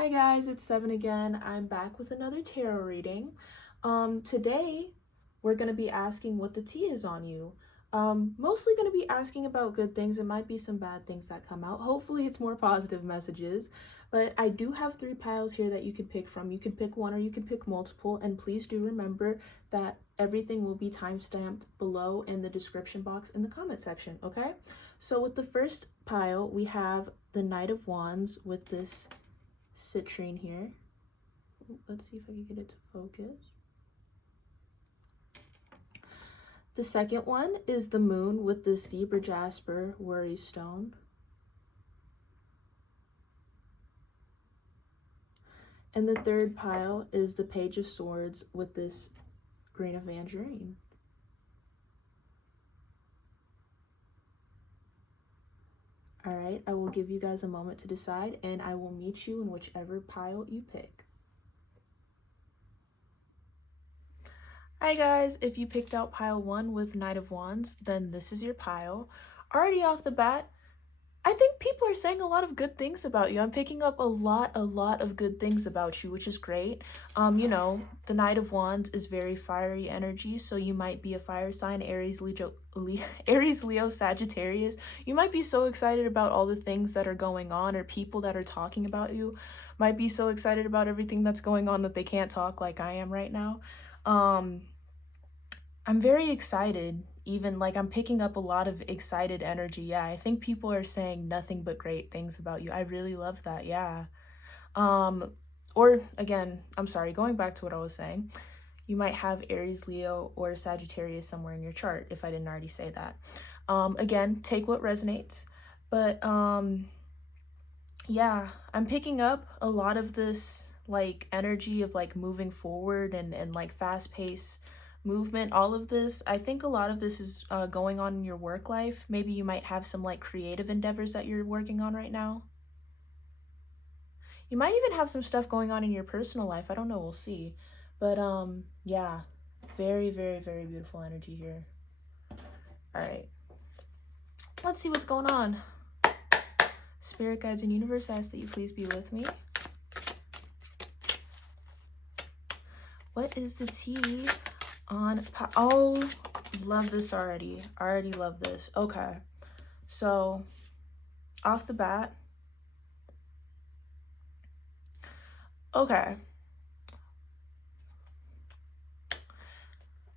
Hi guys, it's Seven again. I'm back with another tarot reading. Today we're going to be asking what the tea is on you. Mostly going to be asking about good things. It might be some bad things that come out. Hopefully it's more positive messages. But I do have 3 piles here that you could pick from. You could pick one or you could pick multiple. And please do remember that everything will be timestamped below in the description box in the comment section, okay? So with the first pile, we have the Knight of Wands with this citrine here. Let's see if I can get it to focus. The second one is the Moon with the zebra jasper worry stone. And the third pile is the Page of Swords with this Green Aventurine. All right, I will give you guys a moment to decide, and I will meet you in whichever pile you pick. Hi guys, if you picked out pile 1 with Knight of Wands, then this is your pile. Already off the bat, I think people are saying a lot of good things about you. I'm picking up a lot of good things about you, which is great. You know, the Knight of Wands is very fiery energy, so you might be a fire sign, Aries, Leo, Sagittarius. You might be so excited about all the things that are going on, or people that are talking about you might be so excited about everything that's going on that they can't talk like I am right now. I'm very excited. Even like I'm picking up a lot of excited energy. Yeah, I think people are saying nothing but great things about you. I really love that. Yeah. Or again, I'm sorry, going back to what I was saying, you might have Aries, Leo, or Sagittarius somewhere in your chart if I didn't already say that. Again, take what resonates. But yeah, I'm picking up a lot of this like energy of like moving forward and like fast pace movement. All of this, I think a lot of this is going on in your work life. Maybe you might have some like creative endeavors that you're working on right now. You might even have some stuff going on in your personal life. I don't know, we'll see. But yeah, very beautiful energy here. All right, let's see what's going on. Spirit guides and universe, I ask that you please be with me. What is the tea on? Oh, love this already. Already love this. Okay, so off the bat, okay,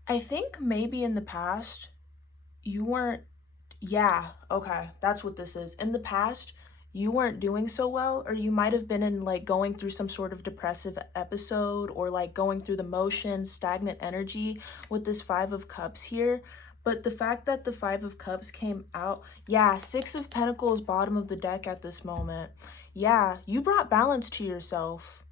I think maybe in the past you weren't, yeah, okay, that's what this is. In the past, you weren't doing so well, or you might have been in like going through some sort of depressive episode, or like going through the motions, stagnant energy with this 5 of Cups here. But the fact that the 5 of Cups came out, yeah, 6 of Pentacles, bottom of the deck at this moment. Yeah, you brought balance to yourself.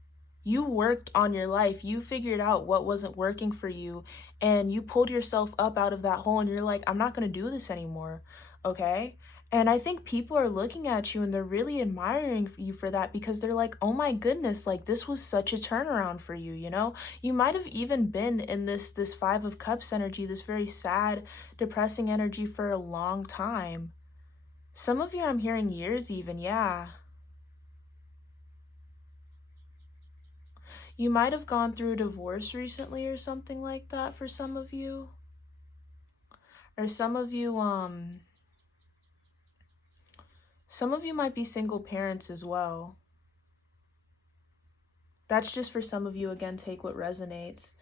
You worked on your life. You figured out what wasn't working for you, and you pulled yourself up out of that hole, and you're like, I'm not going to do this anymore. Okay? And I think people are looking at you and they're really admiring you for that, because they're like, oh my goodness, like this was such a turnaround for you, you know? You might have even been in this 5 of Cups energy, this very sad, depressing energy for a long time. Some of you I'm hearing years even, yeah. You might have gone through a divorce recently or something like that for some of you. Or some of you might be single parents as well. That's just for some of you. Again, take what resonates.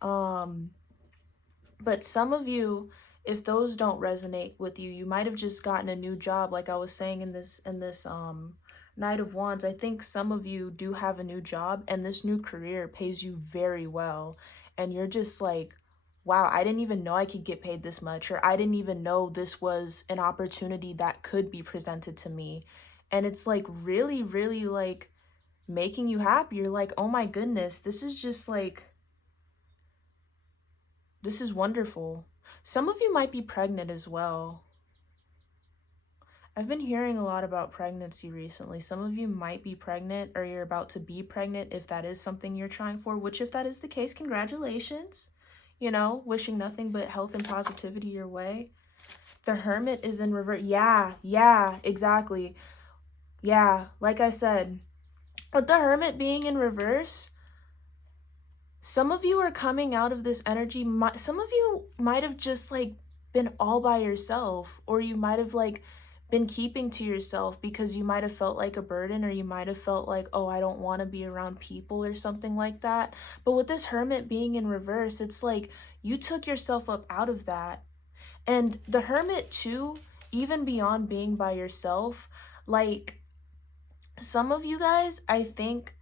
But some of you, if those don't resonate with you, you might have just gotten a new job. Like I was saying in this Knight of Wands, I think some of you do have a new job, and this new career pays you very well. And you're just like, wow, I didn't even know I could get paid this much, or I didn't even know this was an opportunity that could be presented to me. And it's like really like making you happy. You're like, oh my goodness, this is just like, this is wonderful. Some of you might be pregnant as well. I've been hearing a lot about pregnancy recently. Some of you might be pregnant, or you're about to be pregnant if that is something you're trying for, which if that is the case, congratulations. You know, wishing nothing but health and positivity your way. The Hermit is in reverse. Yeah, exactly. Yeah, like I said, With the Hermit being in reverse, some of you are coming out of this energy. Some of you might have just like been all by yourself, or you might have like been keeping to yourself because you might have felt like a burden, or you might have felt like, oh, I don't want to be around people or something like that. But with this Hermit being in reverse, it's like you took yourself up out of that. And the Hermit too, even beyond being by yourself, like some of you guys, I think,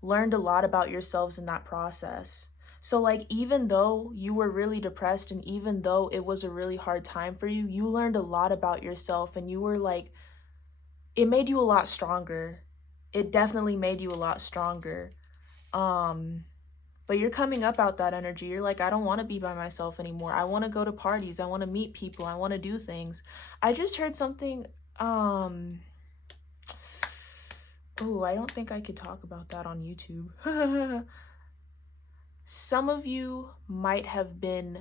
learned a lot about yourselves in that process. So, like, even though you were really depressed and even though it was a really hard time for you, you learned a lot about yourself and you were like, it made you a lot stronger. It definitely made you a lot stronger. Um, but you're coming up out that energy. You're like, I don't want to be by myself anymore. I want to go to parties. I want to meet people. I want to do things. I just heard something. Oh, I don't think I could talk about that on YouTube. Some of you might have been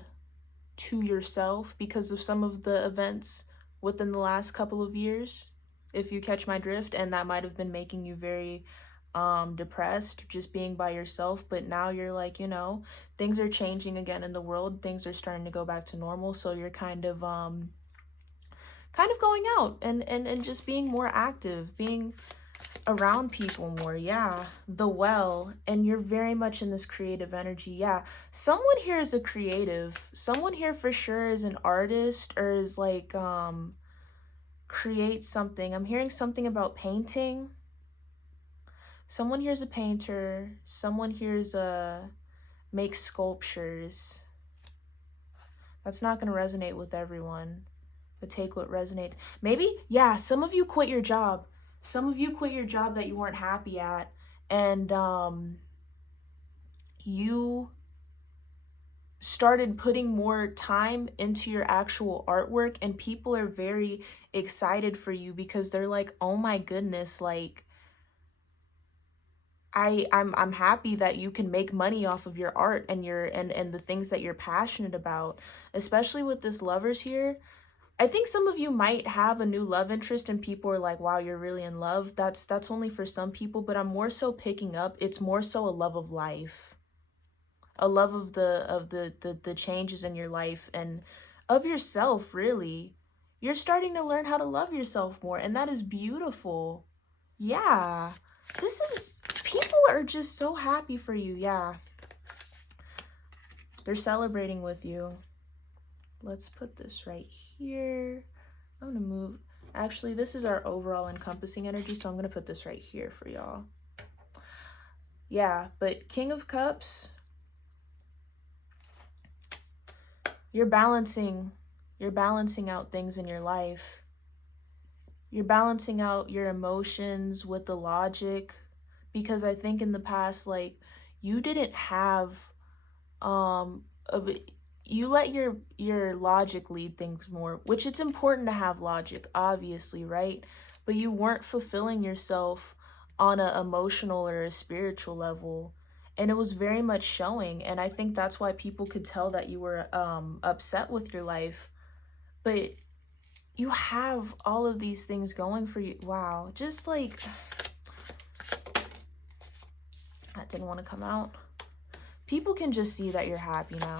to yourself because of some of the events within the last couple of years, if you catch my drift, and that might have been making you very depressed just being by yourself. But now you're like, things are changing again in the world. Things are starting to go back to normal, so you're kind of going out and just being more active, being around people more. Yeah, the Well, and you're very much in this creative energy. Yeah, someone here is a creative. Someone here for sure is an artist or is like create something. I'm hearing something about painting. Someone here's a painter. Someone here's a makes sculptures. That's not going to resonate with everyone, but take what resonates. Maybe, yeah, some of you quit your job. Some of you quit your job that you weren't happy at, and you started putting more time into your actual artwork, and people are very excited for you because they're like, oh my goodness, like I'm happy that you can make money off of your art and and the things that you're passionate about, especially with this Lovers here. I think some of you might have a new love interest and people are like, wow, you're really in love. That's only for some people, but I'm more so picking up, it's more so a love of life, a love of the changes in your life and of yourself, really. You're starting to learn how to love yourself more, and that is beautiful. Yeah. This is, people are just so happy for you. Yeah. They're celebrating with you. Let's put this right here. I'm gonna move. Actually, this is our overall encompassing energy, so I'm gonna put this right here for y'all. Yeah, but King of Cups, you're balancing out things in your life. You're balancing out your emotions with the logic, because I think in the past, like, you didn't have a, you let your logic lead things more, which it's important to have logic, obviously, right? But you weren't fulfilling yourself on a emotional or a spiritual level, and it was very much showing. And I think that's why people could tell that you were upset with your life. But you have all of these things going for you. Wow, just like that didn't want to come out. People can just see that you're happy now.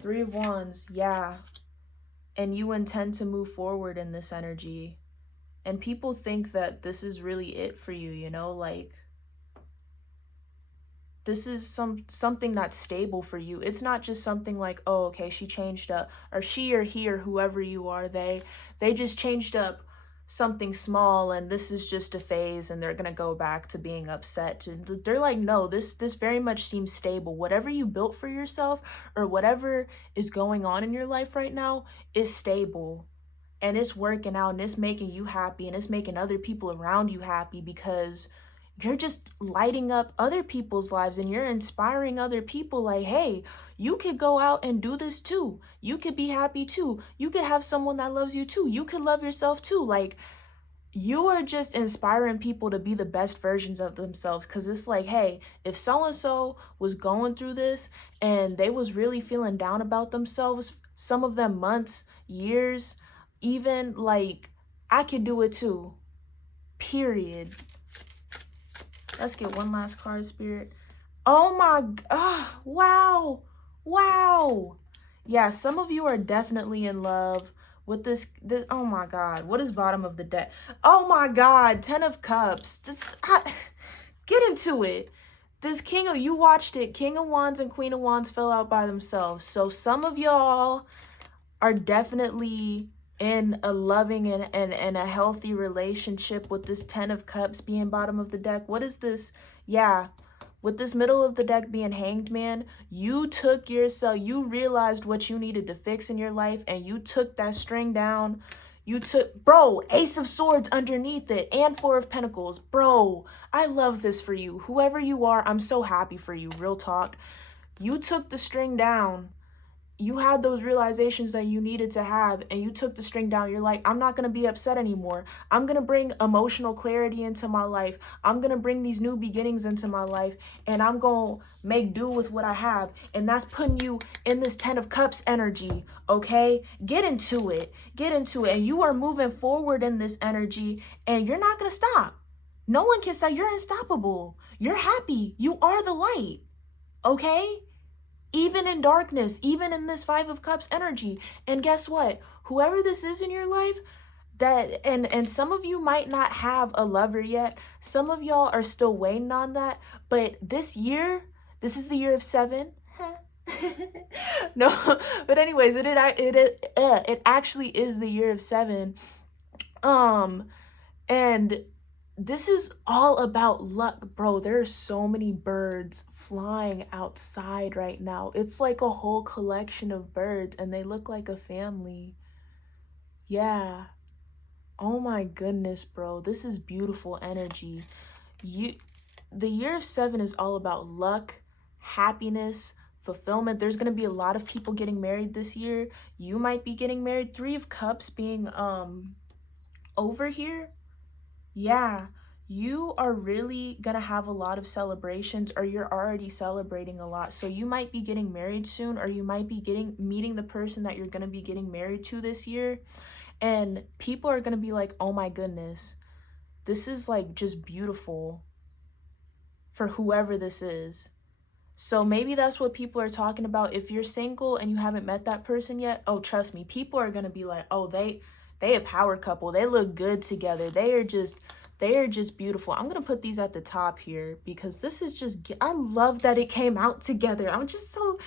Three of Wands, yeah. And you intend to move forward in this energy. And people think that this is really it for you, like this is something that's stable for you. It's not just something like, oh, okay, she changed up, or she or he or whoever you are, they just changed up something small and this is just a phase and they're gonna go back to being upset. They're like, no, this very much seems stable. Whatever you built for yourself or whatever is going on in your life right now is stable, and it's working out and it's making you happy and it's making other people around you happy, because you're just lighting up other people's lives and you're inspiring other people like, hey, you could go out and do this too. You could be happy too. You could have someone that loves you too. You could love yourself too. Like, you are just inspiring people to be the best versions of themselves, because it's like, hey, if so-and-so was going through this and they was really feeling down about themselves, some of them months, years, even, like, I could do it too. Period. Let's get one last card, Spirit. Oh my, wow. Wow. Yeah, some of you are definitely in love with this. Oh my God. What is bottom of the deck? Oh my God. 10 of Cups. Get into it. This you watched it. King of Wands and Queen of Wands fell out by themselves. So some of y'all are definitely in a loving and a healthy relationship with this 10 of Cups being bottom of the deck. What is this? Yeah, with this middle of the deck being Hanged Man, you took yourself, you realized what you needed to fix in your life, and you took that string down. You took, bro, Ace of Swords underneath it and Four of Pentacles. Bro, I love this for you. Whoever you are, I'm so happy for you. Real talk. You took the string down. You had those realizations that you needed to have, and you took the string down. You're like, I'm not going to be upset anymore. I'm going to bring emotional clarity into my life. I'm going to bring these new beginnings into my life, and I'm going to make do with what I have. And that's putting you in this 10 of Cups energy, okay? Get into it. Get into it. And you are moving forward in this energy, and you're not going to stop. No one can stop. You're unstoppable. You're happy. You are the light, okay? Even in darkness, even in this 5 of Cups energy. And guess what? Whoever this is in your life, and some of you might not have a lover yet. Some of y'all are still waiting on that. But this year, this is the year of 7. No, but anyways, it actually is the year of 7. And this is all about luck, bro. There's so many birds flying outside right now. It's like a whole collection of birds, and they look like a family. Yeah. Oh my goodness, bro. This is beautiful energy. The year of 7 is all about luck, happiness, fulfillment. There's going to be a lot of people getting married this year. You might be getting married. 3 of Cups being over here. Yeah, you are really gonna have a lot of celebrations, or you're already celebrating a lot. So you might be getting married soon, or you might be meeting the person that you're gonna be getting married to this year. And people are gonna be like, oh my goodness, this is like just beautiful for whoever this is. So maybe that's what people are talking about. If you're single and you haven't met that person yet, oh, trust me, people are gonna be like, oh, they a power couple. They look good together. They are just beautiful. I'm gonna put these at the top here because this is just, I love that it came out together. I'm just so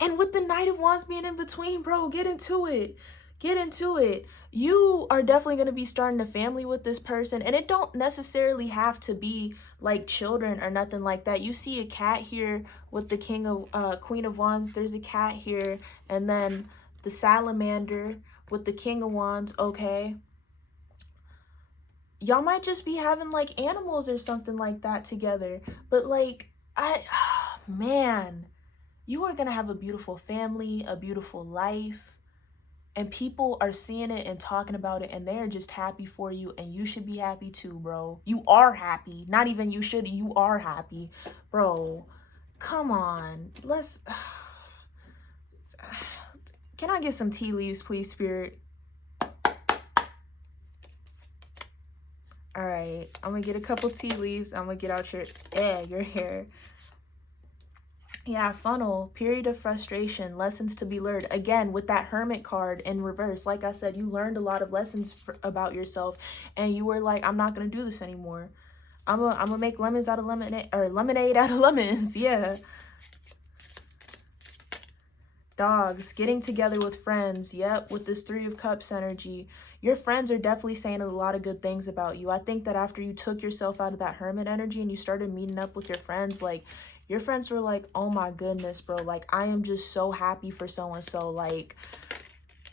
and with the Knight of Wands being in between, bro, get into it. Get into it. You are definitely going to be starting a family with this person, and it don't necessarily have to be like children or nothing like that. You see a cat here with the Queen of Wands. There's a cat here, and then the salamander with the King of Wands. Okay, y'all might just be having like animals or something like that together, but like man, you are going to have a beautiful family, a beautiful life. And people are seeing it and talking about it, and they're just happy for you, and you should be happy too, bro. You are happy. Not even you should, you are happy. Bro, come on. Can I get some tea leaves, please, Spirit? All right, I'm gonna get a couple tea leaves. I'm gonna get out your hair. Yeah, funnel, period of frustration, lessons to be learned. Again, with that Hermit card in reverse, like I said, you learned a lot of lessons about yourself, and you were like, I'm not going to do this anymore. I'm gonna make lemons out of lemonade, or lemonade out of lemons. Yeah. Dogs, getting together with friends. Yep, with this 3 of Cups energy. Your friends are definitely saying a lot of good things about you. I think that after you took yourself out of that Hermit energy and you started meeting up with your friends, like, your friends were like, oh my goodness, bro, like, I am just so happy for so-and-so. Like,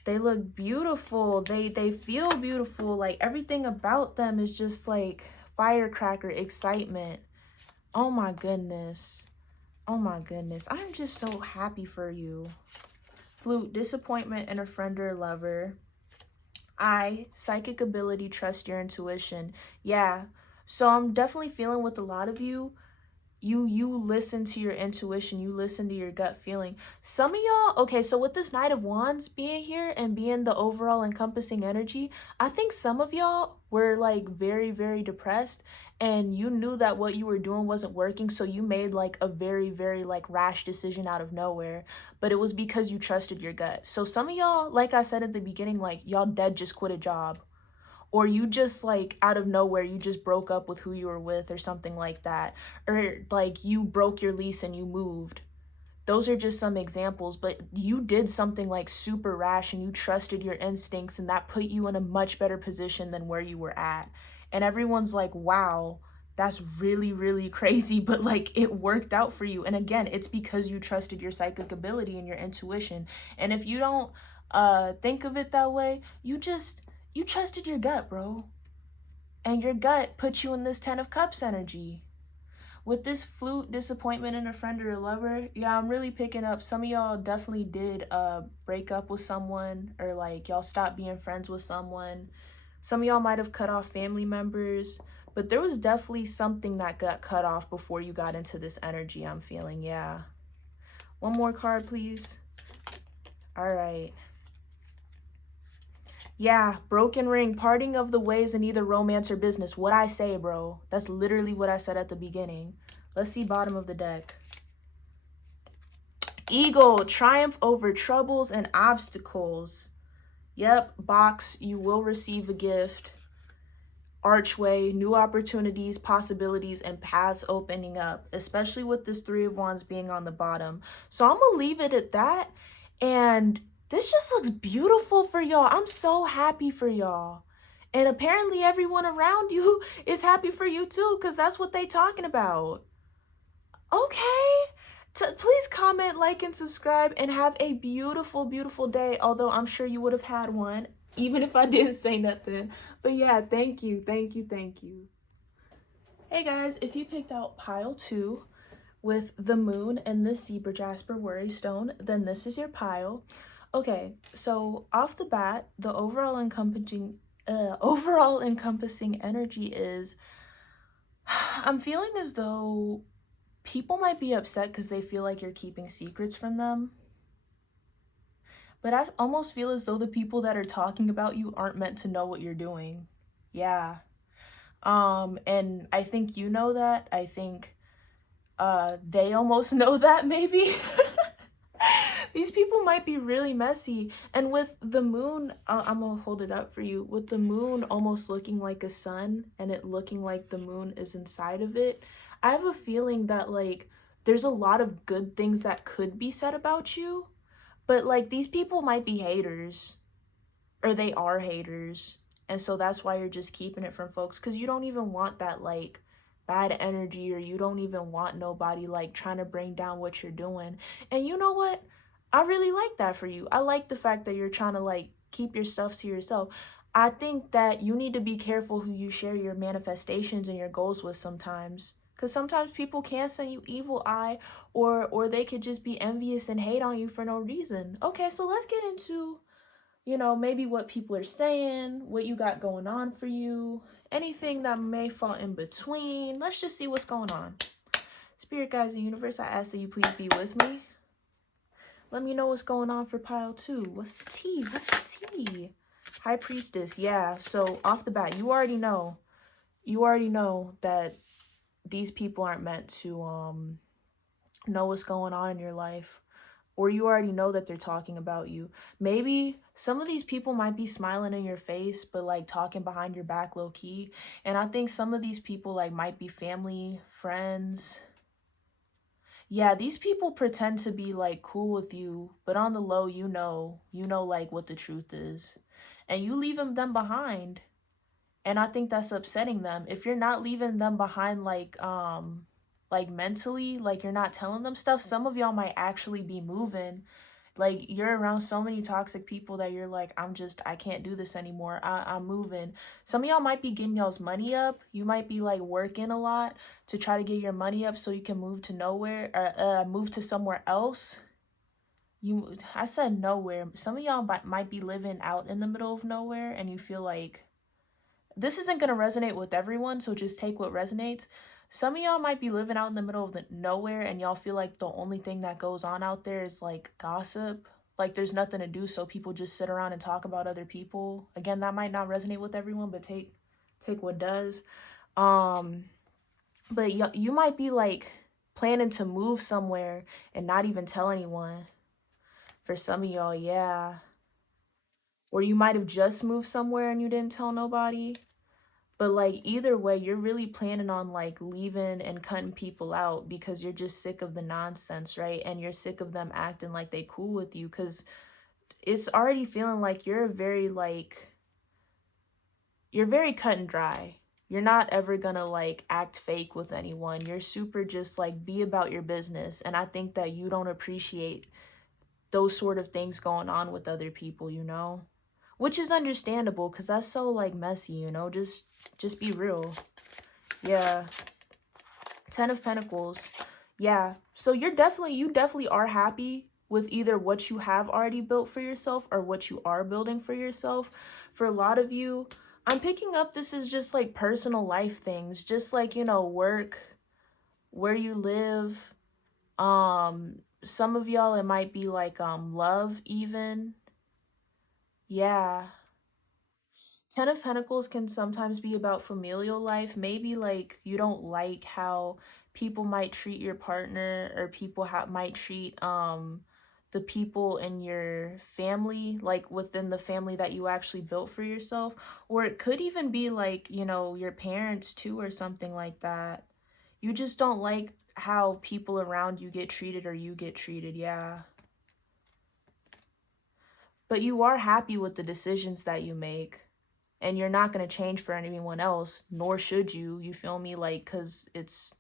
they look beautiful. They feel beautiful. Like, everything about them is just like firecracker excitement. Oh my goodness. Oh my goodness. I'm just so happy for you. Flute, disappointment in a friend or lover. Psychic ability, trust your intuition. Yeah. So I'm definitely feeling with a lot of you, you listen to your intuition, you listen to your gut feeling. Some of y'all, okay, so with this Knight of Wands being here and being the overall encompassing energy, I think some of y'all were like very, very depressed, and you knew that what you were doing wasn't working, so you made like a very, very like rash decision out of nowhere, but it was because you trusted your gut. So some of y'all, like I said at the beginning, like y'all dead just quit a job, or you just like out of nowhere you just broke up with who you were with or something like that, or like you broke your lease and you moved. Those are just some examples, but you did something like super rash and you trusted your instincts, and that put you in a much better position than where you were at. And everyone's like, wow, that's really, really crazy, but like it worked out for you. And again, it's because you trusted your psychic ability and your intuition. And if you don't think of it that way, you trusted your gut, bro. And your gut put you in this 10 of Cups energy. With this flute, disappointment in a friend or a lover, yeah, I'm really picking up some of y'all definitely did break up with someone, or like y'all stopped being friends with someone. Some of y'all might have cut off family members, but there was definitely something that got cut off before you got into this energy, I'm feeling. Yeah. One more card, please. All right. Yeah, broken ring, parting of the ways in either romance or business. What I say, bro. That's literally what I said at the beginning. Let's see bottom of the deck. Eagle, triumph over troubles and obstacles. Yep, box, you will receive a gift. Archway, new opportunities, possibilities, and paths opening up, especially with this Three of Wands being on the bottom. So I'm gonna leave it at that. And this just looks beautiful for y'all. I'm so happy for y'all. And apparently everyone around you is happy for you too, because that's what they talking about. Okay. Please comment, like, and subscribe, and have a beautiful, beautiful day. Although I'm sure you would have had one, even if I didn't say nothing. But yeah, thank you, thank you, thank you. Hey guys, if you picked out pile 2 with the moon and the zebra jasper worry stone, then this is your pile. Okay, so off the bat, the overall encompassing energy is I'm feeling as though people might be upset because they feel like you're keeping secrets from them. But I almost feel as though the people that are talking about you aren't meant to know what you're doing. Yeah. And I think you know that. I think they almost know that maybe. These people might be really messy. And with the moon, I'm gonna hold it up for you. With the moon almost looking like a sun and it looking like the moon is inside of it, I have a feeling that like there's a lot of good things that could be said about you, but like these people might be haters, or they are haters. And so that's why you're just keeping it from folks, because you don't even want that like bad energy, or you don't even want nobody like trying to bring down what you're doing. And you know what? I really like that for you. I like the fact that you're trying to like keep your stuff to yourself. I think that you need to be careful who you share your manifestations and your goals with sometimes. Because sometimes people can send you evil eye, or they could just be envious and hate on you for no reason. Okay, so let's get into, you know, maybe what people are saying, what you got going on for you, anything that may fall in between. Let's just see what's going on. Spirit guides and universe, I ask that you please be with me. Let me know what's going on for pile 2. What's the tea? What's the tea? High Priestess, yeah. So off the bat, you already know that these people aren't meant to know what's going on in your life. Or you already know that they're talking about you. Maybe some of these people might be smiling in your face, but like talking behind your back low key. And I think some of these people like might be family, friends. Yeah, these people pretend to be like cool with you, but on the low, you know like what the truth is. And you leave them behind. And I think that's upsetting them. If you're not leaving them behind like mentally, like you're not telling them stuff, some of y'all might actually be moving. Like you're around so many toxic people that you're like, I can't do this anymore. I'm moving. Some of y'all might be getting y'all's money up. You might be like working a lot to try to get your money up so you can move to nowhere, or move to somewhere else. I said nowhere. Some of y'all might be living out in the middle of nowhere, and you feel like this isn't going to resonate with everyone, so just take what resonates. Some of y'all might be living out in the middle of nowhere, and y'all feel like the only thing that goes on out there is like gossip. Like there's nothing to do, so people just sit around and talk about other people. Again, that might not resonate with everyone, but take what does. But you might be like planning to move somewhere and not even tell anyone. For some of y'all, yeah. Or you might have just moved somewhere and you didn't tell nobody. But like either way, you're really planning on like leaving and cutting people out because you're just sick of the nonsense, right? And you're sick of them acting like they cool with you, because it's already feeling like you're very cut and dry. You're not ever gonna like act fake with anyone. You're super just like be about your business. And I think that you don't appreciate those sort of things going on with other people, you know? Which is understandable because that's so like messy, you know? Just be real. Yeah. 10 of Pentacles. Yeah. So you definitely are happy with either what you have already built for yourself or what you are building for yourself. For a lot of you, I'm picking up this is just like personal life things, just like, you know, work, where you live. Some of y'all it might be like love even. Yeah. 10 of Pentacles can sometimes be about familial life. Maybe like you don't like how people might treat your partner, or people might treat the people in your family, like within the family that you actually built for yourself. Or it could even be like, you know, your parents too, or something like that. You just don't like how people around you get treated or you get treated. Yeah. But you are happy with the decisions that you make. And you're not going to change for anyone else, nor should you. You feel me? Like, because it's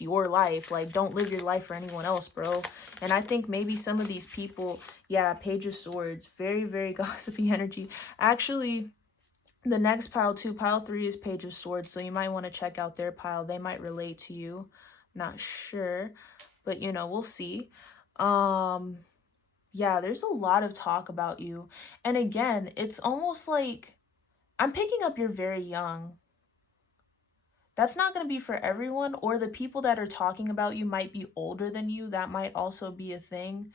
your life. Like, don't live your life for anyone else, bro. And I think maybe some of these people, yeah, Page of Swords, very, very gossipy energy. Actually, the next pile too, pile 3 is Page of Swords, so you might want to check out their pile. They might relate to you. Not sure, but you know, we'll see. Yeah, there's a lot of talk about you. And again, it's almost like I'm picking up you're very young. That's not going to be for everyone, or the people that are talking about you might be older than you. That might also be a thing.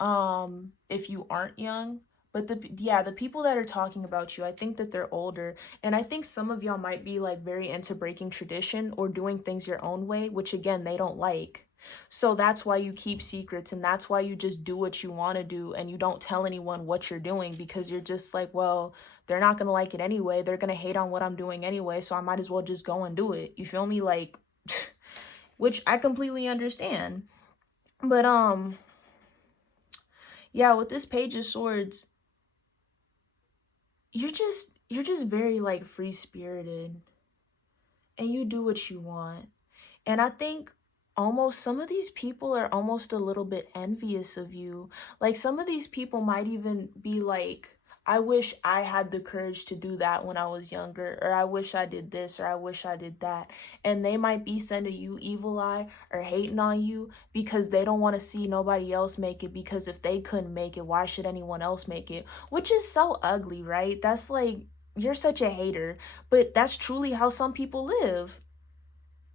If you aren't young. But the people that are talking about you, I think that they're older. And I think some of y'all might be like very into breaking tradition or doing things your own way, which again, they don't like. So that's why you keep secrets, and that's why you just do what you want to do and you don't tell anyone what you're doing, because you're just like, well, they're not going to like it anyway. They're going to hate on what I'm doing anyway, so I might as well just go and do it. You feel me? Like which I completely understand. But yeah, with this Page of Swords, you're just very like free spirited, and you do what you want. And I think almost some of these people are almost a little bit envious of you. Like some of these people might even be like, I wish I had the courage to do that when I was younger, or I wish I did this, or I wish I did that. And they might be sending you evil eye or hating on you because they don't want to see nobody else make it, because if they couldn't make it, why should anyone else make it? Which is so ugly, right? That's like, you're such a hater, but that's truly how some people live.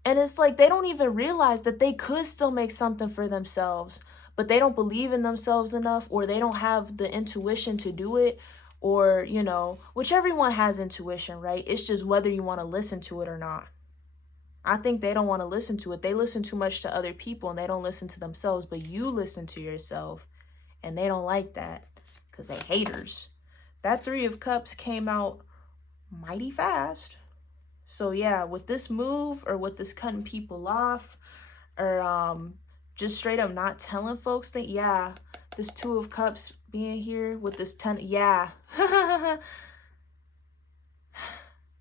And it's like they don't even realize that they could still make something for themselves, but they don't believe in themselves enough, or they don't have the intuition to do it, or, you know, which everyone has intuition, right? It's just whether you want to listen to it or not. I think they don't want to listen to it. They listen too much to other people and they don't listen to themselves, but you listen to yourself, and they don't like that because they haters. That 3 of Cups came out mighty fast. So yeah, with this move, or with this cutting people off, or just straight up not telling folks that, yeah, this 2 of Cups being here with this 10, yeah.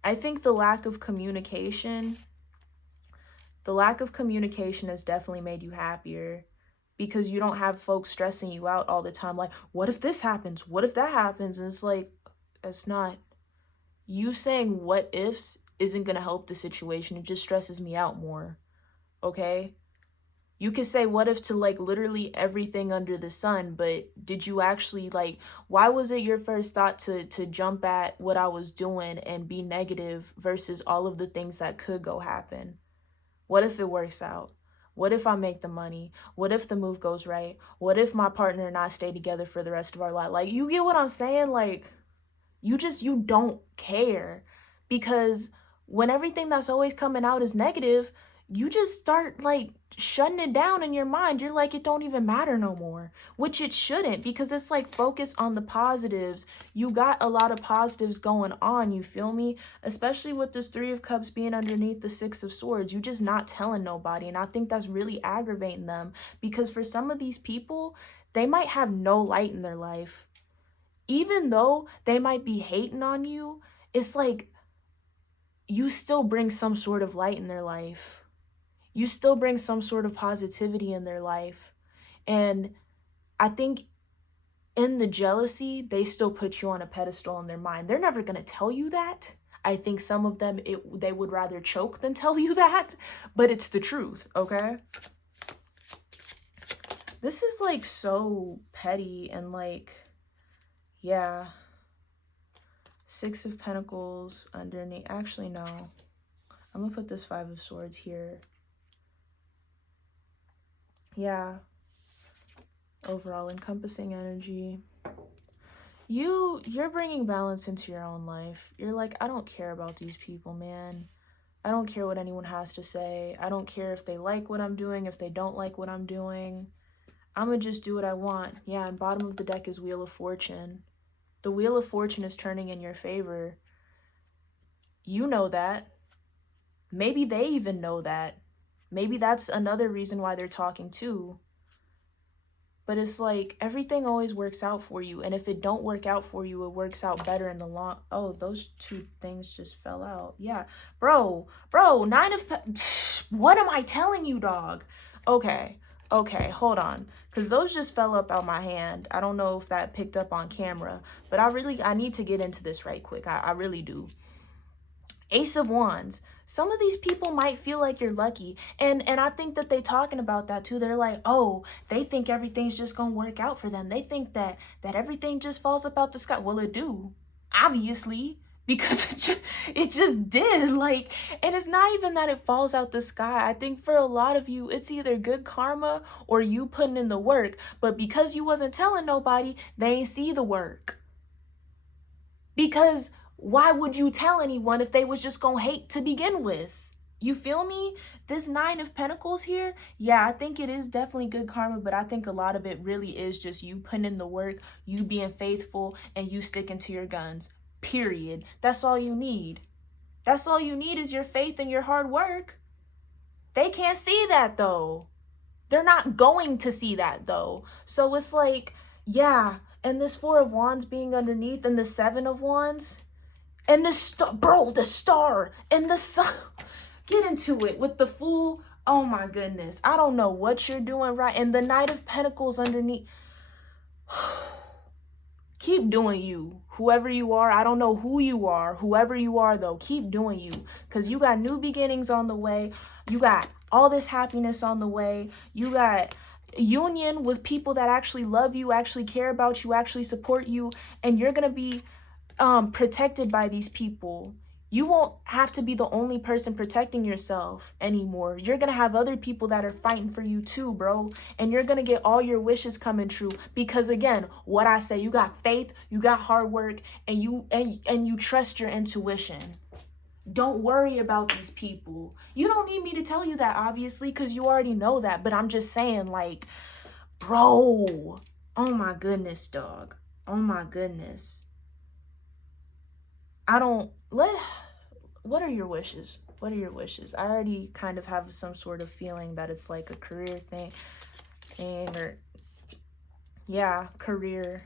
I think the lack of communication has definitely made you happier, because you don't have folks stressing you out all the time. Like, what if this happens? What if that happens? And it's like, it's not. You saying what ifs isn't going to help the situation. It just stresses me out more. Okay? You could say what if to like literally everything under the sun, but did you actually like, why was it your first thought to jump at what I was doing and be negative versus all of the things that could go happen? What if it works out? What if I make the money? What if the move goes right? What if my partner and I stay together for the rest of our life? Like, you get what I'm saying? Like, you don't care, because when everything that's always coming out is negative, you just start like shutting it down in your mind. You're like, it don't even matter no more, which it shouldn't, because it's like focus on the positives. You got a lot of positives going on, you feel me? Especially with this Three of Cups being underneath the Six of Swords. You just not telling nobody, and I think that's really aggravating them, because for some of these people, they might have no light in their life. Even though they might be hating on you, it's like you still bring some sort of light in their life. You still bring some sort of positivity in their life. And I think in the jealousy, they still put you on a pedestal in their mind. They're never going to tell you that. I think some of them, they would rather choke than tell you that, but it's the truth, okay? This is like so petty and like, yeah. Six of Pentacles underneath. Actually, no. I'm going to put this Five of Swords here. Yeah. Overall encompassing energy. You're bringing balance into your own life. You're like, I don't care about these people, man. I don't care what anyone has to say. I don't care if they like what I'm doing, if they don't like what I'm doing. I'm gonna just do what I want. Yeah, and bottom of the deck is Wheel of Fortune. The Wheel of Fortune is turning in your favor. You know that. Maybe they even know that. Maybe that's another reason why they're talking too. But it's like everything always works out for you. And if it don't work out for you, it works out better in the long... Oh, those two things just fell out. Yeah. Bro, Nine of... What am I telling you, dog? Okay, hold on. Because those just fell up out my hand. I don't know if that picked up on camera. But I need to get into this right quick. I really do. Ace of Wands. Some of these people might feel like you're lucky. And I think that they talking about that too. They're like, oh, they think everything's just going to work out for them. They think that everything just falls up out the sky. Well, it do. Obviously. Because it just did. Like, and it's not even that it falls out the sky. I think for a lot of you, it's either good karma or you putting in the work. But because you wasn't telling nobody, they ain't see the work. Because why would you tell anyone if they was just gonna hate to begin with? You feel me? This Nine of Pentacles here, yeah, I think it is definitely good karma, but I think a lot of it really is just you putting in the work, you being faithful, and you sticking to your guns. Period. That's all you need. That's all you need is your faith and your hard work. They can't see that though. They're not going to see that though. So it's like, yeah, and this Four of Wands being underneath and the Seven of Wands, and the star and the sun. Get into it with the Fool. Oh my goodness. I don't know what you're doing right. And the Knight of Pentacles underneath. Keep doing you. Whoever you are. I don't know who you are. Whoever you are though. Keep doing you. Because you got new beginnings on the way. You got all this happiness on the way. You got union with people that actually love you, actually care about you, actually support you. And you're going to be protected by these people. You won't have to be the only person protecting yourself anymore. You're gonna have other people that are fighting for you too, bro. And you're gonna get all your wishes coming true. Because again, what I say, you got faith, you got hard work, and you trust your intuition. Don't worry about these people. You don't need me to tell you that, obviously, because you already know that. But I'm just saying, like, bro. Oh my goodness, dog. Oh my goodness. What are your wishes? What are your wishes? I already kind of have some sort of feeling that it's like a career thing, or yeah, career,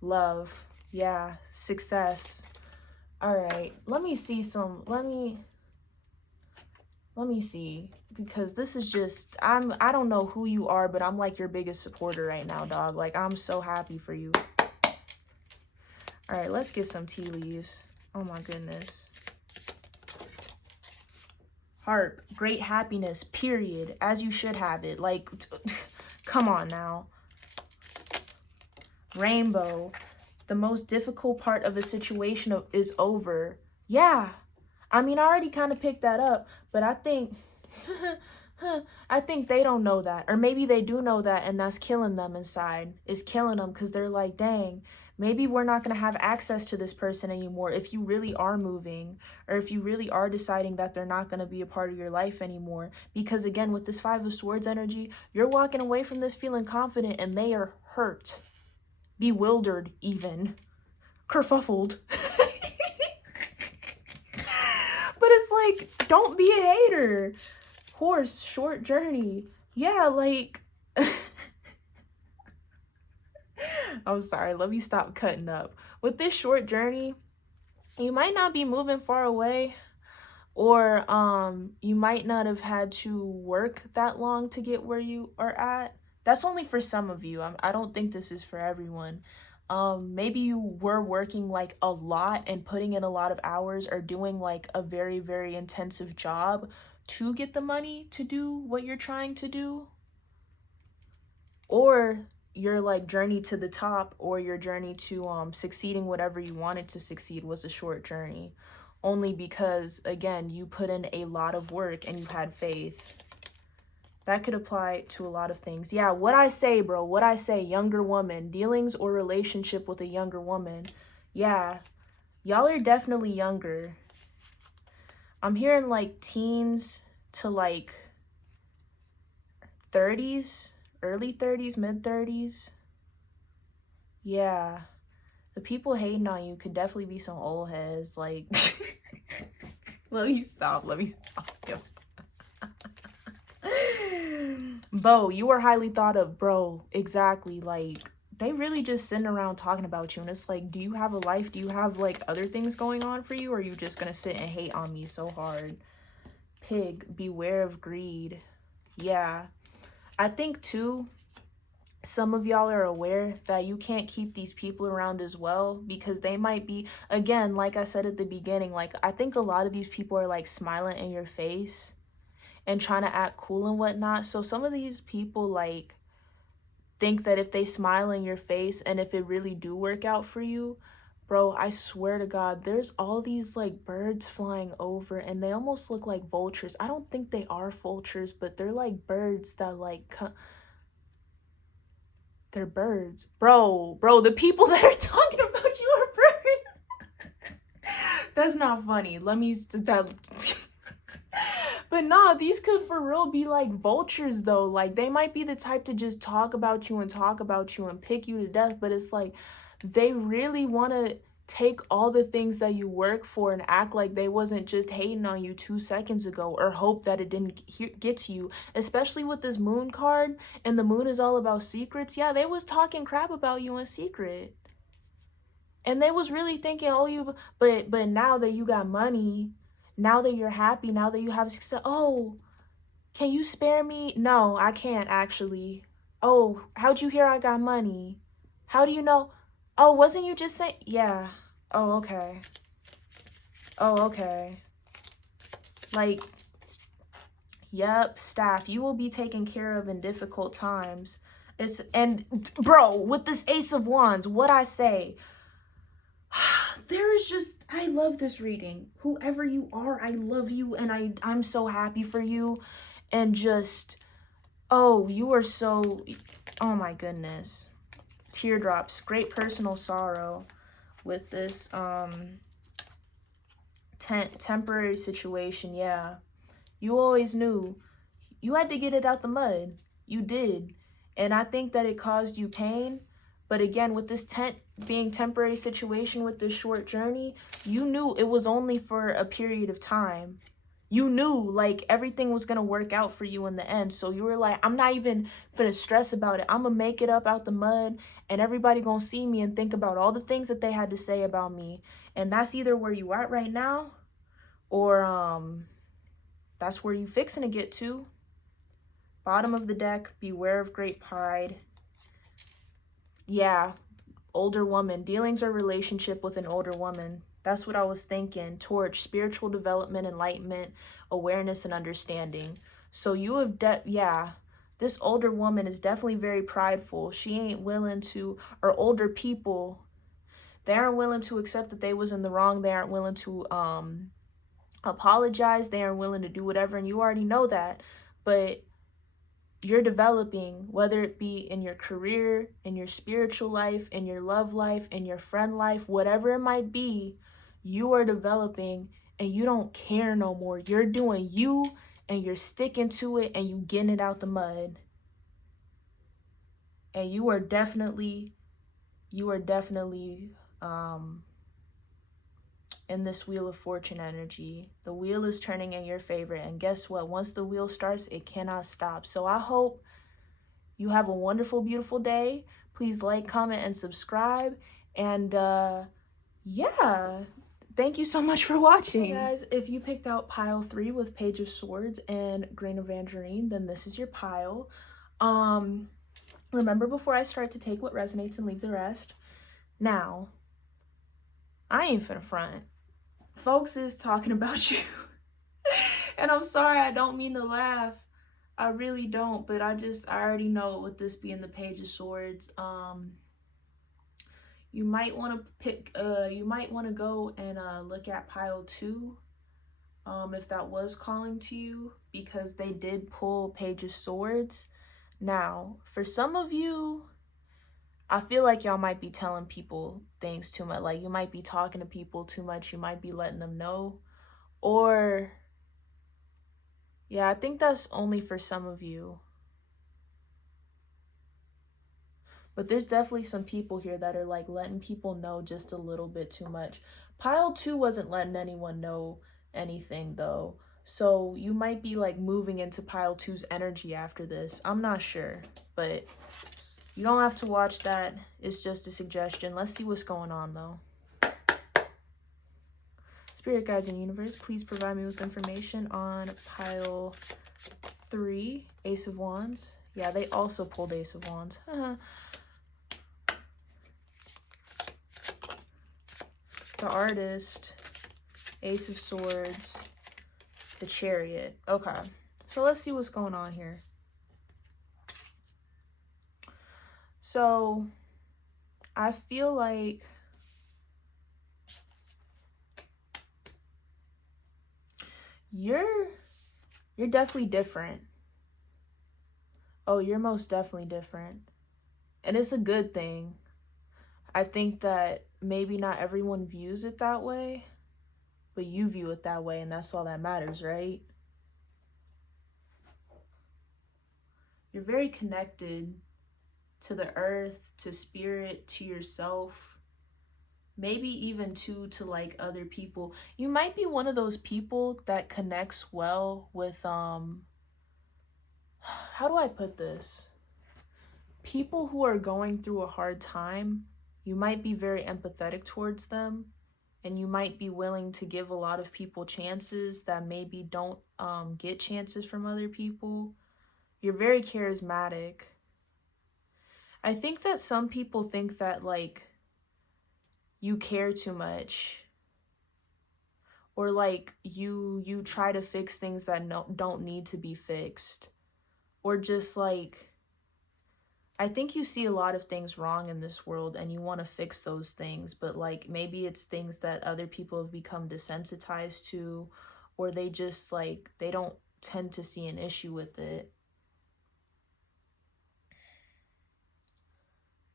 love, yeah, success. All right, let me see, because this is just, I don't know who you are, but I'm like your biggest supporter right now, dog. Like, I'm so happy for you. All right, let's get some tea leaves. Oh my goodness. Heart, great happiness, period. As you should have it. Like, come on now. Rainbow, the most difficult part of a situation is over. Yeah. I mean, I already kind of picked that up, but I think, I think they don't know that. Or maybe they do know that, and that's killing them inside. It's killing them because they're like, dang, Maybe we're not going to have access to this person anymore if you really are moving, or if you really are deciding that they're not going to be a part of your life anymore. Because again, with this Five of Swords energy, you're walking away from this feeling confident and they are hurt, bewildered even, kerfuffled. But it's like, don't be a hater. Horse, short journey. Yeah, like... I'm sorry, let me stop cutting up. With this short journey, you might not be moving far away, or you might not have had to work that long to get where you are at. That's only for some of you. I don't think this is for everyone. Maybe you were working like a lot and putting in a lot of hours, or doing like a very, very intensive job to get the money to do what you're trying to do. Or your like journey to the top, or your journey to succeeding whatever you wanted to succeed was a short journey, only because again you put in a lot of work and you had faith. That could apply to a lot of things. Yeah, what I say, bro, what I say. Younger woman, dealings or relationship with a younger woman. Yeah, y'all are definitely younger. I'm hearing like teens to like 30s, early 30s, mid 30s. Yeah, the people hating on you could definitely be some old heads. Like, let me stop. Bo, you are highly thought of, bro. Exactly. Like, they really just sitting around talking about you, and it's like, do you have a life? Do you have like other things going on for you, or are you just gonna sit and hate on me so hard? Pig, beware of greed. Yeah, I think too, some of y'all are aware that you can't keep these people around as well, because they might be, again, like I said at the beginning, like I think a lot of these people are like smiling in your face and trying to act cool and whatnot. So some of these people like think that if they smile in your face and if it really do work out for you, bro, I swear to God, there's all these like birds flying over and they almost look like vultures. I don't think they are vultures, but they're like birds that like they're birds. Bro, the people that are talking about you are birds. That's not funny. Let me But nah, these could for real be like vultures though. Like they might be the type to just talk about you and pick you to death, but it's like they really want to take all the things that you work for and act like they wasn't just hating on you 2 seconds ago, or hope that it didn't get to you, especially with this moon card, and the moon is all about secrets. Yeah, they was talking crap about you in secret, and they was really thinking, oh, you, but now that you got money, now that you're happy, now that you have success, oh, can you spare me? No, I can't actually. Oh, how'd you hear I got money? How do you know? Oh, wasn't you just saying? Yeah. Oh, okay. Oh, okay. Like, yep, staff, you will be taken care of in difficult times. And bro, with this Ace of Wands, what I say, there is just, I love this reading. Whoever you are, I love you, and I'm so happy for you. And just, oh, you are so, oh my goodness. Teardrops, great personal sorrow with this temporary situation. Yeah, you always knew you had to get it out the mud. You did. And I think that it caused you pain. But again, with this being temporary situation, with this short journey, you knew it was only for a period of time. You knew like everything was going to work out for you in the end. So you were like, I'm not even finna stress about it. I'm going to make it up out the mud, and everybody going to see me and think about all the things that they had to say about me. And that's either where you are right now, or that's where you fixing to get to. Bottom of the deck, beware of great pride. Yeah, older woman. Dealings or relationship with an older woman. That's what I was thinking. Towards spiritual development, enlightenment, awareness, and understanding. So you have, yeah, this older woman is definitely very prideful. She ain't willing to, or older people, they aren't willing to accept that they was in the wrong. They aren't willing to apologize. They aren't willing to do whatever, and you already know that. But you're developing, whether it be in your career, in your spiritual life, in your love life, in your friend life, whatever it might be, you are developing and you don't care no more. You're doing you and you're sticking to it and you getting it out the mud. And you are definitely in this Wheel of Fortune energy. The wheel is turning in your favor. And guess what? Once the wheel starts, it cannot stop. So I hope you have a wonderful, beautiful day. Please like, comment, and subscribe. And yeah, thank you so much for watching. Hey guys, if you picked out pile 3 with Page of Swords and Grain of Tangerine, then this is your pile. Remember, before I start, to take what resonates and leave the rest. Now, I ain't finna front. Folks is talking about you. And I'm sorry, I don't mean to laugh. I really don't, but I already know with this being the Page of Swords, you might want to go and look at pile 2, if that was calling to you, because they did pull Page of Swords. Now, for some of you, I feel like y'all might be telling people things too much. Like, you might be talking to people too much. You might be letting them know. Or, yeah, I think that's only for some of you. But there's definitely some people here that are like letting people know just a little bit too much. Pile 2 wasn't letting anyone know anything though. So you might be like moving into pile 2's energy after this. I'm not sure, but you don't have to watch that. It's just a suggestion. Let's see what's going on though. Spirit guides and universe, please provide me with information on pile 3, Ace of Wands. Yeah, they also pulled Ace of Wands. The Artist, Ace of Swords, the Chariot. Okay, so let's see what's going on here. So I feel like you're definitely different. Oh, you're most definitely different. And it's a good thing. I think that maybe not everyone views it that way, but you view it that way, and that's all that matters, right? You're very connected to the earth, to spirit, to yourself, maybe even to like other people. You might be one of those people that connects well with, how do I put this? People who are going through a hard time. You might be very empathetic towards them, and you might be willing to give a lot of people chances that maybe don't get chances from other people. You're very charismatic. I think that some people think that like you care too much, or like you try to fix things that don't need to be fixed, or just like, I think you see a lot of things wrong in this world and you want to fix those things, but like maybe it's things that other people have become desensitized to, or they just like, they don't tend to see an issue with it.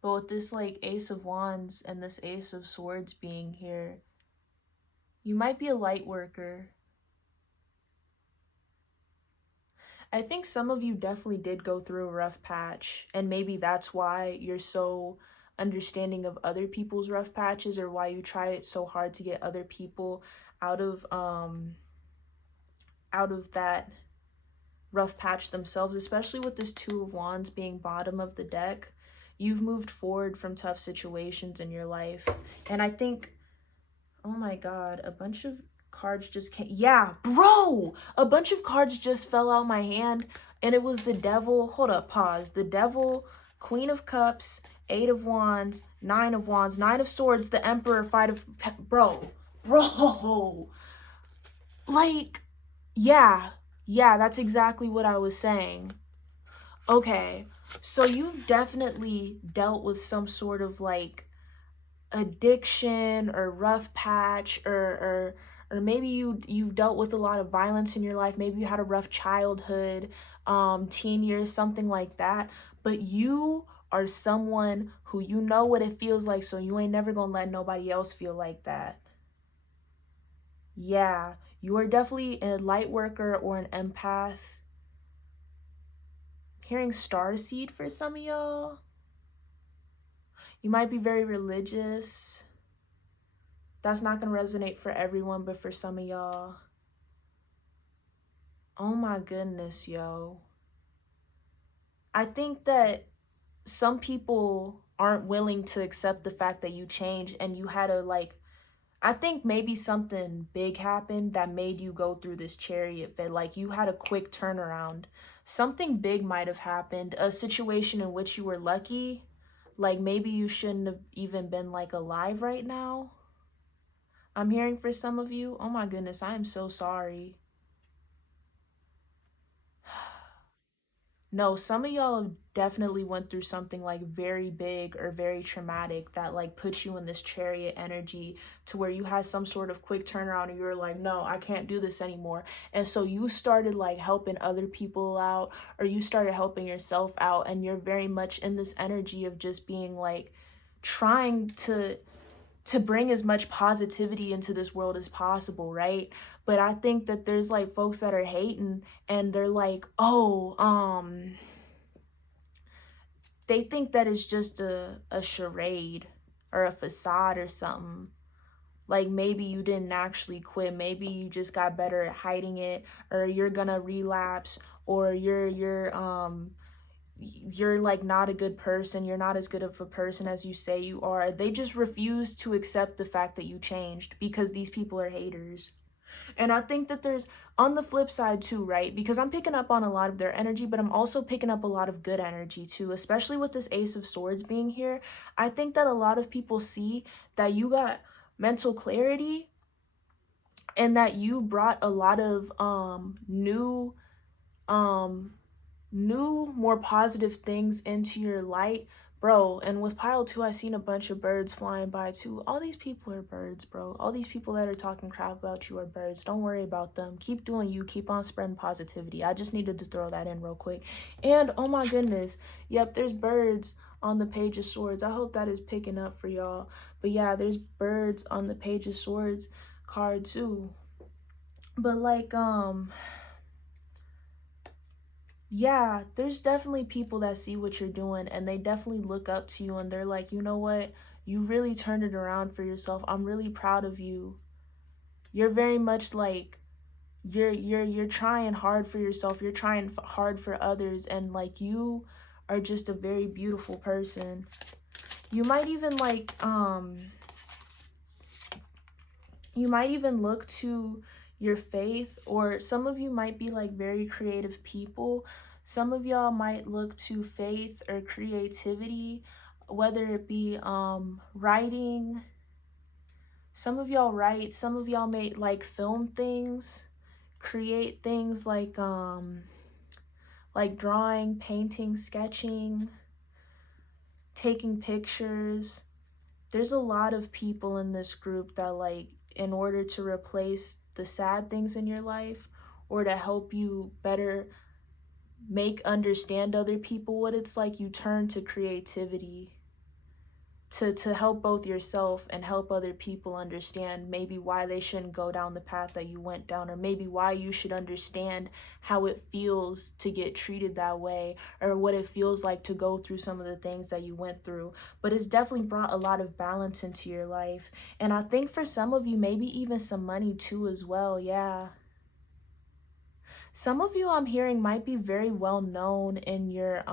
But with this like Ace of Wands and this Ace of Swords being here, you might be a light worker. I think some of you definitely did go through a rough patch, and maybe that's why you're so understanding of other people's rough patches, or why you try it so hard to get other people out of that rough patch themselves, especially with this Two of Wands being bottom of the deck. You've moved forward from tough situations in your life. And I think, oh my God, a bunch of cards just came. Yeah, bro, a bunch of cards just fell out my hand, and it was the Devil. Hold up, pause. The Devil, Queen of Cups, 8 of Wands, 9 of Wands, 9 of Swords, the Emperor, 5 of... Bro. Like, yeah, that's exactly what I was saying. Okay, so you've definitely dealt with some sort of like addiction or rough patch, or or maybe you've dealt with a lot of violence in your life. Maybe you had a rough childhood, teen years, something like that. But you are someone who you know what it feels like, so you ain't never gonna let nobody else feel like that. Yeah, you are definitely a light worker or an empath. Hearing star seed for some of y'all. You might be very religious. That's not gonna resonate for everyone, but for some of y'all. Oh my goodness, yo. I think that some people aren't willing to accept the fact that you changed and you had to like, I think maybe something big happened that made you go through this chariot fit. Like you had a quick turnaround. Something big might have happened, a situation in which you were lucky. Like maybe you shouldn't have even been like alive right now. I'm hearing for some of you. Oh my goodness, I am so sorry. No, some of y'all definitely went through something like very big or very traumatic that like put you in this chariot energy to where you had some sort of quick turnaround and you were like, no, I can't do this anymore. And so you started like helping other people out, or you started helping yourself out, and you're very much in this energy of just being like trying to bring as much positivity into this world as possible, right? But I think that there's like folks that are hating and they're like, "Oh, they think that it's just a charade or a facade or something. Like maybe you didn't actually quit. Maybe you just got better at hiding it, or you're gonna relapse, or you're like not a good person. You're not as good of a person as you say you are." They just refuse to accept the fact that you changed because these people are haters. And I think that there's on the flip side too, right? Because I'm picking up on a lot of their energy, but I'm also picking up a lot of good energy too, especially with this Ace of Swords being here. I think that a lot of people see that you got mental clarity and that you brought a lot of um new, more positive things into your light, bro. And with pile 2, I seen a bunch of birds flying by too. All these people are birds, bro. All these people that are talking crap about you are birds. Don't worry about them. Keep doing you. Keep on spreading positivity. I just needed to throw that in real quick. And oh my goodness, yep, there's birds on the Page of Swords. I hope that is picking up for y'all. But yeah, there's birds on the Page of Swords card too. But like yeah, there's definitely people that see what you're doing and they definitely look up to you and they're like, you know what? You really turned it around for yourself. I'm really proud of you. You're very much like you're trying hard for yourself. You're trying hard for others, and like you are just a very beautiful person. You might even like you might even look to your faith, or some of you might be like very creative people. Some of y'all might look to faith or creativity, whether it be writing. Some of y'all write, some of y'all may like film things, create things like drawing, painting, sketching, taking pictures. There's a lot of people in this group that like, in order to replace the sad things in your life or to help you better understand other people what it's like, you turn to creativity to help both yourself and help other people understand maybe why they shouldn't go down the path that you went down, or maybe why you should understand how it feels to get treated that way, or what it feels like to go through some of the things that you went through. But it's definitely brought a lot of balance into your life, and I think for some of you maybe even some money too as well. Yeah, some of you I'm hearing might be very well known in your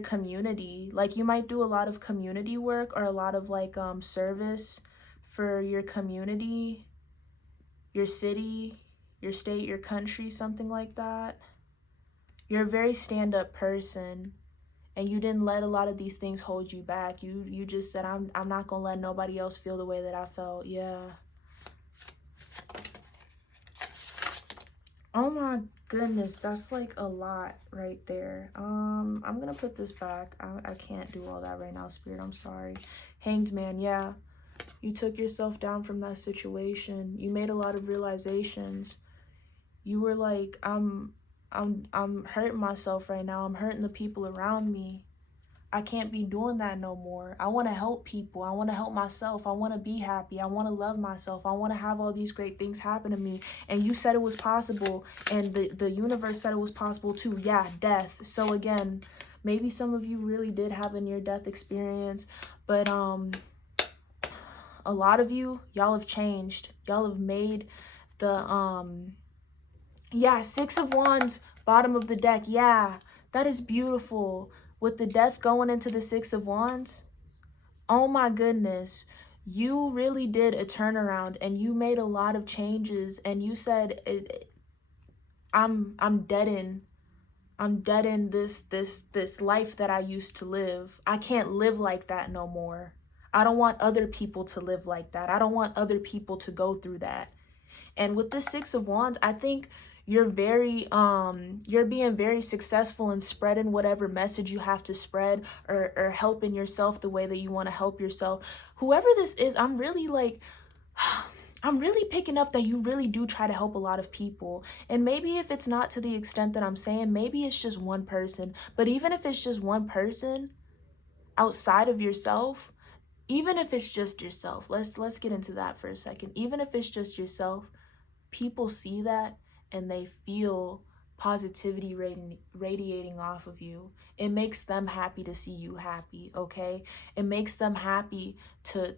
community. Like you might do a lot of community work or a lot of like service for your community, your city, your state, your country, something like that. You're a very stand-up person and you didn't let a lot of these things hold you back. You just said, I'm not gonna let nobody else feel the way that I felt. Yeah. Oh my goodness, that's like a lot right there. I'm gonna put this back. I can't do all that right now, Spirit. I'm sorry. Hanged Man, yeah. You took yourself down from that situation. You made a lot of realizations. You were like, I'm hurting myself right now. I'm hurting the people around me. I can't be doing that no more. I want to help people. I want to help myself. I want to be happy. I want to love myself. I want to have all these great things happen to me. And you said it was possible, and the universe said it was possible too. Yeah, death. So again, maybe some of you really did have a near-death experience, but a lot of you, y'all have changed. Y'all have made the yeah, Six of Wands, bottom of the deck. Yeah, that is beautiful. With the death going into the Six of Wands, oh my goodness, you really did a turnaround and you made a lot of changes. And you said, I'm dead in this life that I used to live. I can't live like that no more. I don't want other people to live like that. I don't want other people to go through that. And with the Six of Wands, I think you're being very successful in spreading whatever message you have to spread, or helping yourself the way that you want to help yourself. Whoever this is, I'm really like I'm really picking up that you really do try to help a lot of people. And maybe if it's not to the extent that I'm saying, maybe it's just one person. But even if it's just one person outside of yourself, even if it's just yourself, let's get into that for a second. Even if it's just yourself, people see that and they feel positivity radiating off of you. It makes them happy to see you happy, okay? It makes them happy to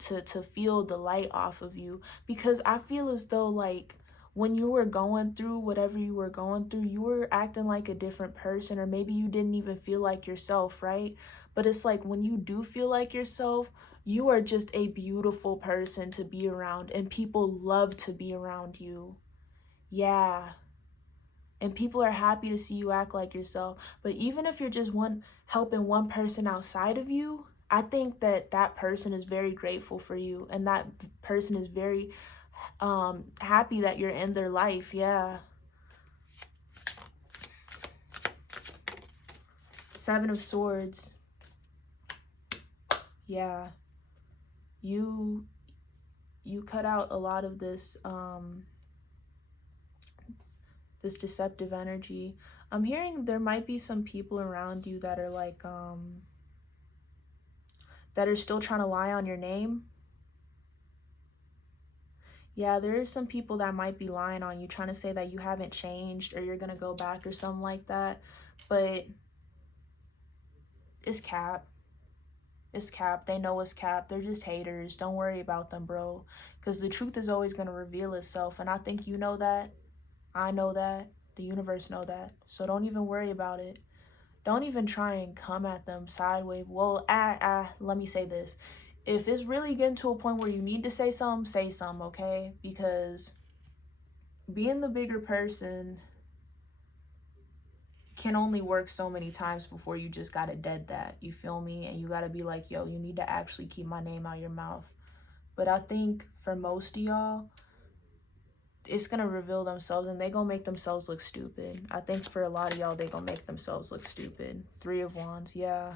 feel the light off of you, because I feel as though like when you were going through whatever you were going through, you were acting like a different person, or maybe you didn't even feel like yourself, right? But it's like when you do feel like yourself, you are just a beautiful person to be around, and people love to be around you. Yeah. And people are happy to see you act like yourself. But even if you're just helping one person outside of you, I think that that person is very grateful for you, and that person is very happy that you're in their life. Yeah. Seven of Swords. Yeah. You cut out a lot of this this deceptive energy. I'm hearing there might be some people around you that are like that are still trying to lie on your name. Yeah, there are some people that might be lying on you, trying to say that you haven't changed or you're gonna go back or something like that. But it's cap. It's cap. They know it's cap. They're just haters. Don't worry about them, bro. Because the truth is always gonna reveal itself. And I think you know that. I know that. The universe know that. So don't even worry about it. Don't even try and come at them sideways. Well, let me say this. If it's really getting to a point where you need to say something, okay? Because being the bigger person can only work so many times before you just gotta dead that. You feel me? And you gotta be like, yo, you need to actually keep my name out your mouth. But I think for most of y'all, it's gonna reveal themselves and they gonna make themselves look stupid. I think for a lot of y'all, they gonna make themselves look stupid. Three of Wands, yeah.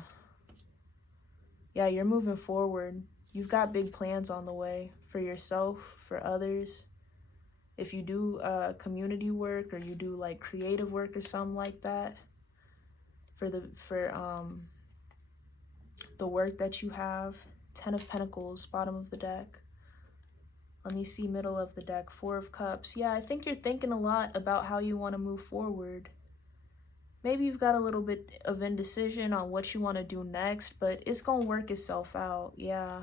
Yeah, you're moving forward. You've got big plans on the way for yourself, for others. If you do community work or you do like creative work or something like that, for the work that you have. Ten of Pentacles, bottom of the deck. Let me see, middle of the deck, Four of Cups. Yeah, I think you're thinking a lot about how you want to move forward. Maybe you've got a little bit of indecision on what you want to do next, but it's going to work itself out. Yeah,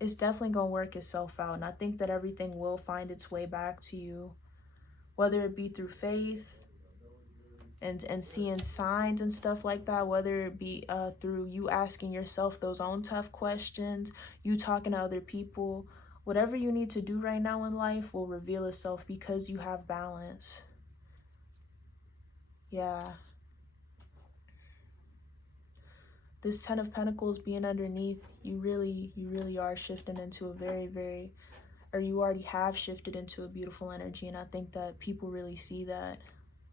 it's definitely going to work itself out. And I think that everything will find its way back to you, whether it be through faith and seeing signs and stuff like that, whether it be through you asking yourself those own tough questions, you talking to other people. Whatever you need to do right now in life will reveal itself because you have balance. Yeah. This Ten of Pentacles being underneath, you really are shifting into a very, or you already have shifted into a beautiful energy. And I think that people really see that.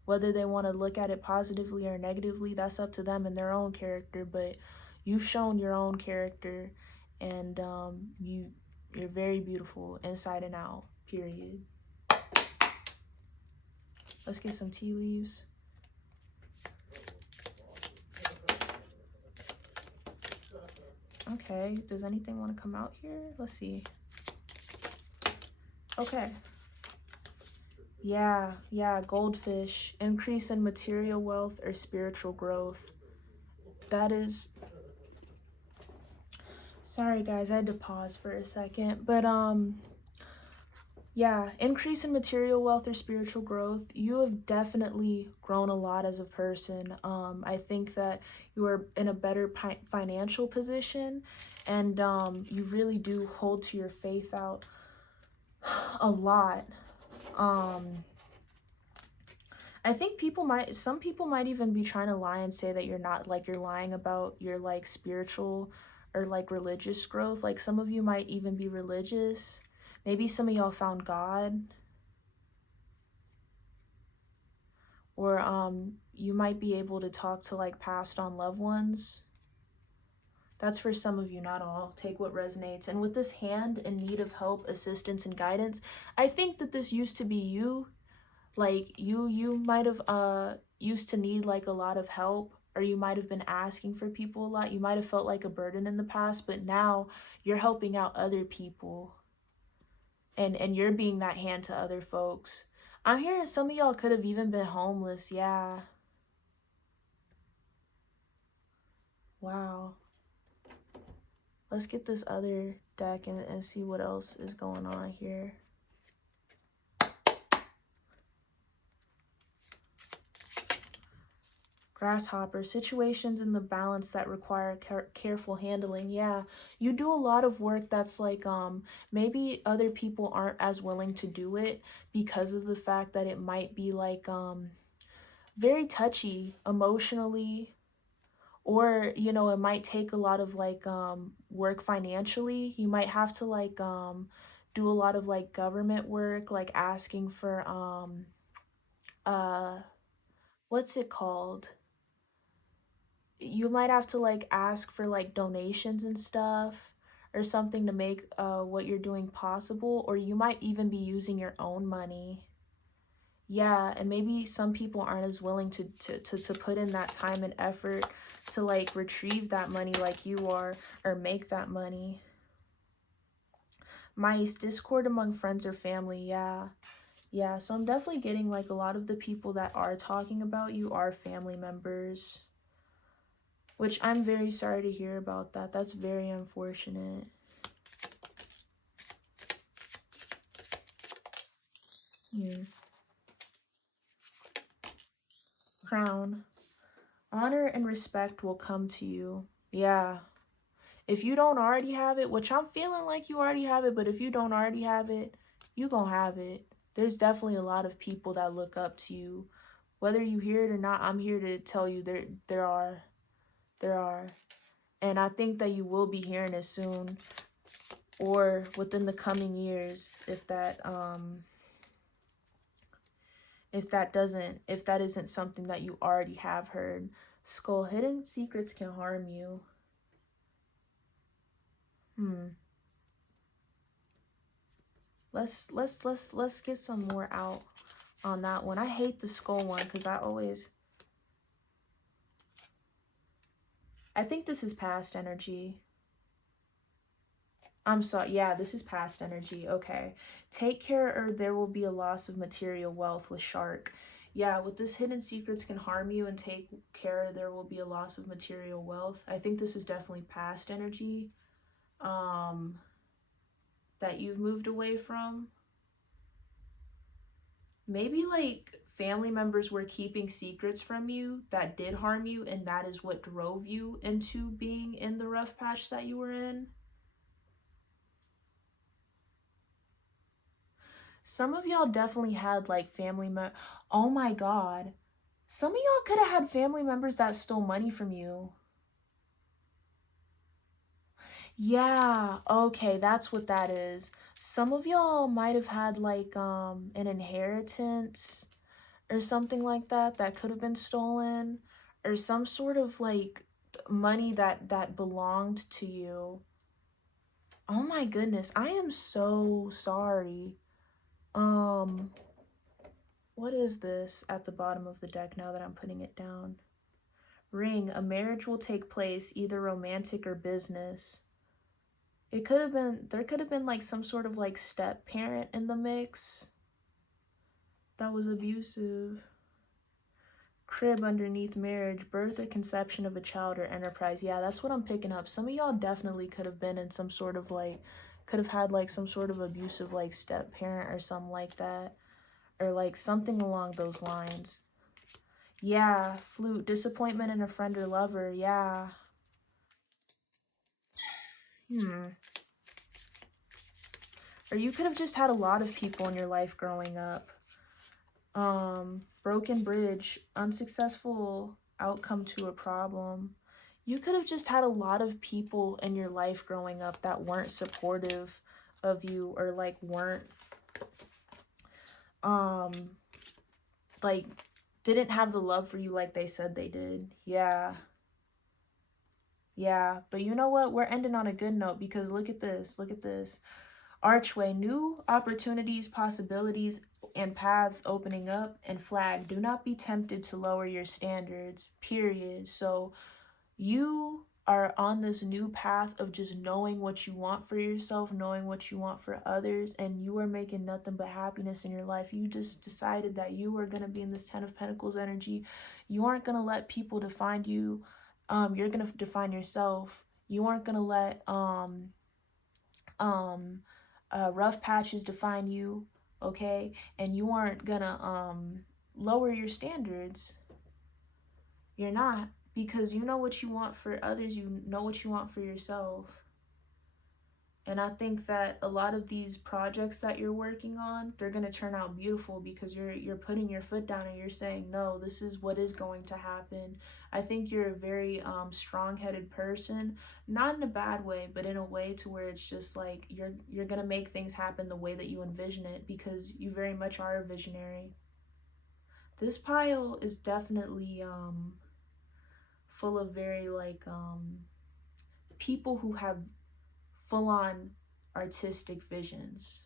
Whether they want to look at it positively or negatively, that's up to them and their own character. But you've shown your own character, and You're very beautiful inside and out, period. Let's get some tea leaves. Okay, does anything want to come out here? Let's see. Okay. Yeah, goldfish. Increase in material wealth or spiritual growth. That is... Sorry guys, I had to pause for a second. But yeah, increase in material wealth or spiritual growth. You have definitely grown a lot as a person. I think that you are in a better financial position, and you really do hold to your faith out a lot. I think some people might even be trying to lie and say that you're not, like you're lying about your like spiritual or like religious growth. Like some of you might even be religious. Maybe some of y'all found God. Or you might be able to talk to like passed on loved ones. That's for some of you, not all. Take what resonates. And with this hand in need of help, assistance, and guidance, I think that this used to be you. Like you might have used to need like a lot of help, or you might have been asking for people a lot. You might have felt like a burden in the past, but now you're helping out other people, and you're being that hand to other folks. I'm hearing some of y'all could have even been homeless. Yeah. Wow. Let's get this other deck and see what else is going on here. Grasshopper, situations in the balance that require careful handling. Yeah, you do a lot of work that's like, maybe other people aren't as willing to do it because of the fact that it might be like, very touchy emotionally, or, you know, it might take a lot of like, work financially. You might have to like, do a lot of like government work, like asking for, what's it called? You might have to like ask for like donations and stuff or something to make what you're doing possible, or you might even be using your own money. Yeah, and maybe some people aren't as willing to put in that time and effort to like retrieve that money like you are, or make that money. Mice, discord among friends or family. Yeah, so I'm definitely getting like a lot of the people that are talking about you are family members. Which I'm very sorry to hear about that. That's very unfortunate. Crown. Honor and respect will come to you. Yeah. If you don't already have it, which I'm feeling like you already have it, but if you don't already have it, you gonna have it. There's definitely a lot of people that look up to you. Whether you hear it or not, I'm here to tell you there are. And I think that you will be hearing it soon, or within the coming years, if that isn't something that you already have heard. Skull, hidden secrets can harm you. Let's get some more out on that one. I hate the skull one because I think this is past energy. I'm sorry. Yeah, this is past energy. Okay. Take care or there will be a loss of material wealth with shark. Yeah, with this hidden secrets can harm you, and take care or there will be a loss of material wealth. I think this is definitely past energy that you've moved away from. Maybe like family members were keeping secrets from you that did harm you, and that is what drove you into being in the rough patch that you were in. Some of y'all definitely had like oh my god. Some of y'all could have had family members that stole money from you. Yeah, okay, that's what that is. Some of y'all might have had like an inheritance or something like that that could have been stolen, or some sort of like money that belonged to you. Oh my goodness, I am so sorry. Um, what is this at the bottom of the deck now that I'm putting it down? Ring, a marriage will take place, either romantic or business. It could have been, there could have been like some sort of like step parent in the mix that was abusive. Crib underneath marriage, birth or conception of a child or enterprise. Yeah, that's what I'm picking up. Some of y'all definitely could have been in some sort of like, could have had like some sort of abusive like step parent or something like that. Or like something along those lines. Yeah, flute, disappointment in a friend or lover. Yeah. Hmm. Or you could have just had a lot of people in your life growing up. Broken bridge, unsuccessful outcome to a problem. You could have just had a lot of people in your life growing up that weren't supportive of you, or like weren't um like didn't have the love for you like they said they did. Yeah. Yeah, but you know what? We're ending on a good note because look at this. Look at this. Archway, new opportunities, possibilities, and paths opening up. And flag, do not be tempted to lower your standards, period. So you are on this new path of just knowing what you want for yourself, knowing what you want for others, and you are making nothing but happiness in your life. You just decided that you are going to be in this 10 of Pentacles energy. You aren't going to let people define you. You're going to define yourself. You aren't going to let um rough patches define you, okay? And you aren't gonna lower your standards. You're not, because you know what you want for others, you know what you want for yourself. And I think that a lot of these projects that you're working on, they're going to turn out beautiful because you're putting your foot down and you're saying, no, this is what is going to happen. I think you're a very strong-headed person, not in a bad way, but in a way to where it's just like you're going to make things happen the way that you envision it, because you very much are a visionary. This pile is definitely full of very like people who have full-on artistic visions.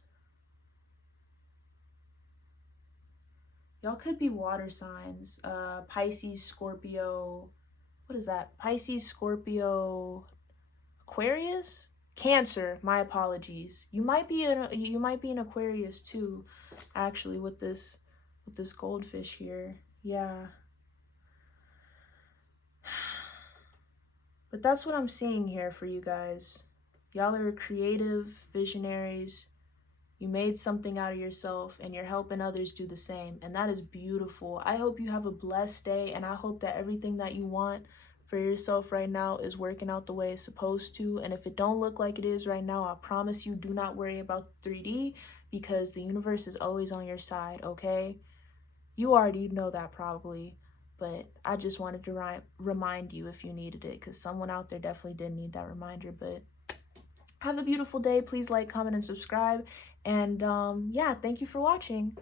Y'all could be water signs. Pisces, Scorpio. What is that? Pisces, Scorpio, Aquarius, Cancer. My apologies. You might be an Aquarius too, actually, with this goldfish here. Yeah. But that's what I'm seeing here for you guys. Y'all are creative visionaries. You made something out of yourself and you're helping others do the same. And that is beautiful. I hope you have a blessed day, and I hope that everything that you want for yourself right now is working out the way it's supposed to. And if it don't look like it is right now, I promise you, do not worry about 3D, because the universe is always on your side, okay? You already know that probably, but I just wanted to remind you if you needed it, because someone out there definitely did need that reminder. But have a beautiful day. Please like, comment, and subscribe. And yeah, thank you for watching.